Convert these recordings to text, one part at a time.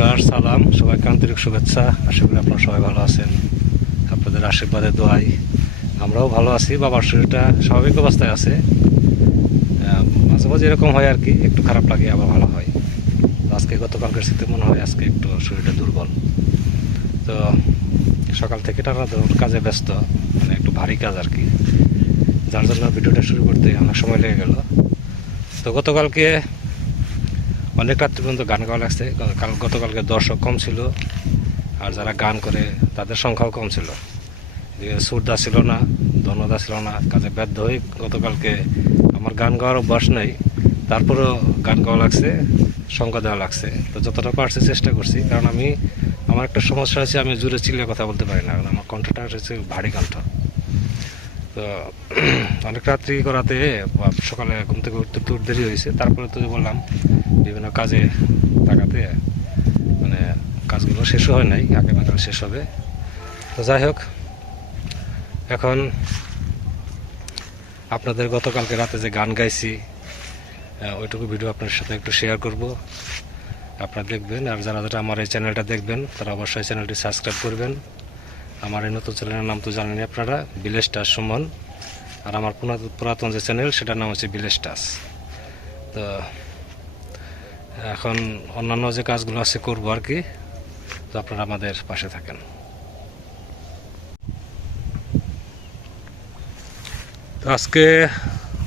নমস্কার সালাম সবাইকে আন্তরিক শুভেচ্ছা আশা করি আপনারা সবাই ভালো আছেন আপনাদের আশীর্বাদে দোয়াই আমরাও ভালো আছি বাবার শরীরটা স্বাভাবিক অবস্থায় আছে মাঝে মাঝে এরকম হয় আর কি একটু খারাপ লাগে আবার ভালো হয় আজকে গতকালকের শীতে মনে হয় আজকে একটু শরীরটা দুর্বল তো সকাল থেকে টানা ধরুন কাজে ব্যস্ত মানে একটু ভারী কাজ আর কি যার জন্য ভিডিওটা শুরু করতে অনেক সময় লেগে গেল তো গতকালকে অনেক রাত্রি পর্যন্ত গান গাওয়া লাগছে। কাল গতকালকে দর্শক কম ছিল, আর যারা গান করে তাদের সংখ্যাও কম ছিল। সুরদা ছিল না ধনদা ছিল না, কাজে ব্যর্থ হয়ে গতকালকে আমার গান গাওয়ার অভ্যাস নেই। তারপরেও গান গাওয়া লাগছে, সংখ্যা দেওয়া লাগছে। তো যতটা পারছি চেষ্টা করছি, কারণ আমি আমার একটা সমস্যা আছে আমি জুড়ে চিল্লে কথা বলতে পারি না, কারণ আমার কণ্ঠটা হচ্ছে ভারী কণ্ঠ। তো, অনেক রাত্রি করাতে সকালে ঘুম থেকে উঠতে একটু দেরি হয়েছে। তারপরে তো বললাম, বিভিন্ন কাজে তাকাতে মানে কাজগুলো শেষও হয় নাই, আগে আগামীকাল শেষ হবে। তো যাই হোক, এখন আপনাদের গতকালকে রাতে যে গান গাইছি ওইটুকু ভিডিও আপনার সাথে একটু শেয়ার করব। আপনারা দেখবেন, আর যারা যারা আমার এই চ্যানেলটা দেখবেন, তারা অবশ্যই চ্যানেলটি সাবস্ক্রাইব করবেন। আমার এই নতুন চ্যানেলের নাম তো জানেন আপনারা বিলেশ টাস সুমন। আর আমার পুরাতন যে চ্যানেল, সেটার নাম হচ্ছে বিলেশ টাস তো, এখন অন্যান্য যে কাজগুলো আছে করব আর কি, তো আপনারা আমাদের পাশে থাকেন। তো আজকে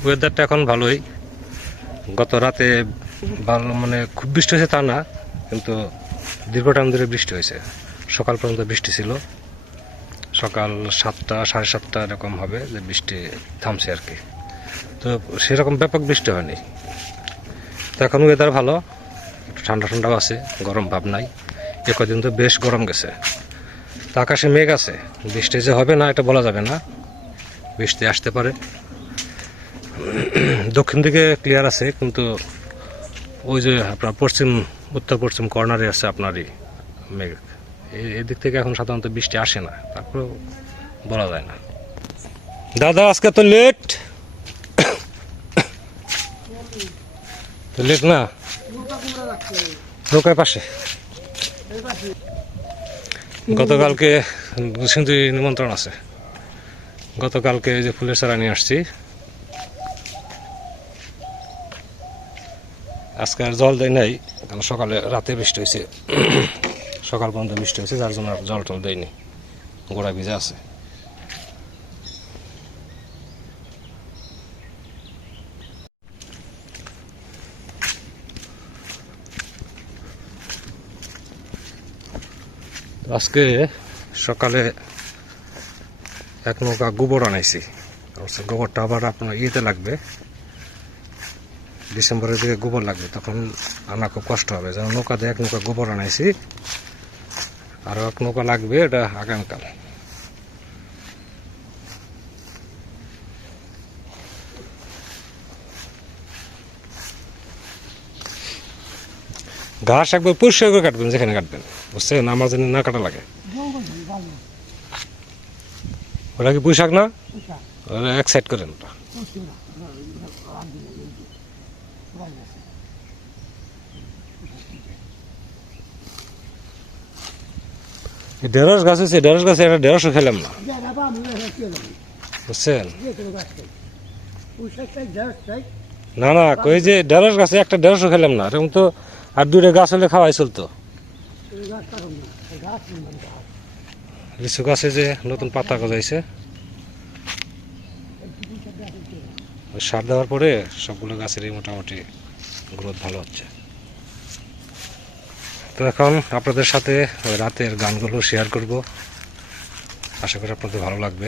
ওয়েদারটা এখন ভালোই। গত রাতে ভালো মানে খুব বৃষ্টি হয়েছে তা না, কিন্তু দীর্ঘ টাইম ধরে বৃষ্টি হয়েছে। সকাল পর্যন্ত বৃষ্টি ছিল। সকাল সাতটা, সাড়ে সাতটা এরকম হবে যে বৃষ্টি থামছে আর কি। তো সেরকম ব্যাপক বৃষ্টি হয়নি। তো এখন ওয়েদার ভালো, একটু ঠান্ডা ঠান্ডাও আছে, গরম ভাব নাই। এ কদিন তো বেশ গরম গেছে। তো আকাশে মেঘ আছে, বৃষ্টি যে হবে না, এটা বলা যাবে না। বৃষ্টি আসতে পারে। দক্ষিণ দিকে ক্লিয়ার আছে, কিন্তু ওই যে আপনার পশ্চিম উত্তর পশ্চিম কর্নারে আছে আপনারই মেঘ। এদিক থেকে এখন সাধারণত বৃষ্টি আসে না, তারপরেও বলা যায় না। দাদা, আজকে তো লেট তো লেট না? নৌকার পাশে। গতকালকে সিন্ধু নিমন্ত্রণ আছে। গতকালকে যে ফুলের চারা নিয়ে আসছি। আজকে আর জল দেয় নাই, কারণ সকালে রাতে বৃষ্টি হয়েছে। সকাল পর্যন্ত বৃষ্টি হয়েছে, যার জন্য জল টল দেয়নি। গোড়া ভিজা আছে। আজকে সকালে এক নৌকা গোবর আনাইছি। গোবরটা আবার আপনার ইয়েতে লাগবে। ডিসেম্বরের দিকে গোবর লাগবে, তখন আনা খুব কষ্ট হবে। যেমন নৌকাতে এক নৌকা গোবর আনাইছি আরও এক নৌকা লাগবে এটা আগামীকাল ঘাস একবার পরিষ্কার করে কাটবেন যেখানে কাটবেন। বুঝছেন? আমার জন্য না কাটা লাগে। ওটা কি পুঁই শাক না ওটা এক সাইড করেন ওটা এই ঢেঁড়স গাছ আছে ঢেঁড়স গাছে একটা ঢেঁড়সও খেলাম না। বুঝছেন? না না কই যে ঢেঁড়স গাছে একটা ঢেঁড়সও খেলাম না এরকম তো আর দুইটা গাছ হলে খাওয়াই চলতো। লিচু গাছে যে নতুন পাতা গজাইছে। ওই সার দেওয়ার পরে সবগুলো গাছেরই মোটামুটি গ্রোথ ভালো হচ্ছে। তো এখন আপনাদের সাথে রাতের গানগুলো শেয়ার করব। আশা করি আপনাদের ভালো লাগবে।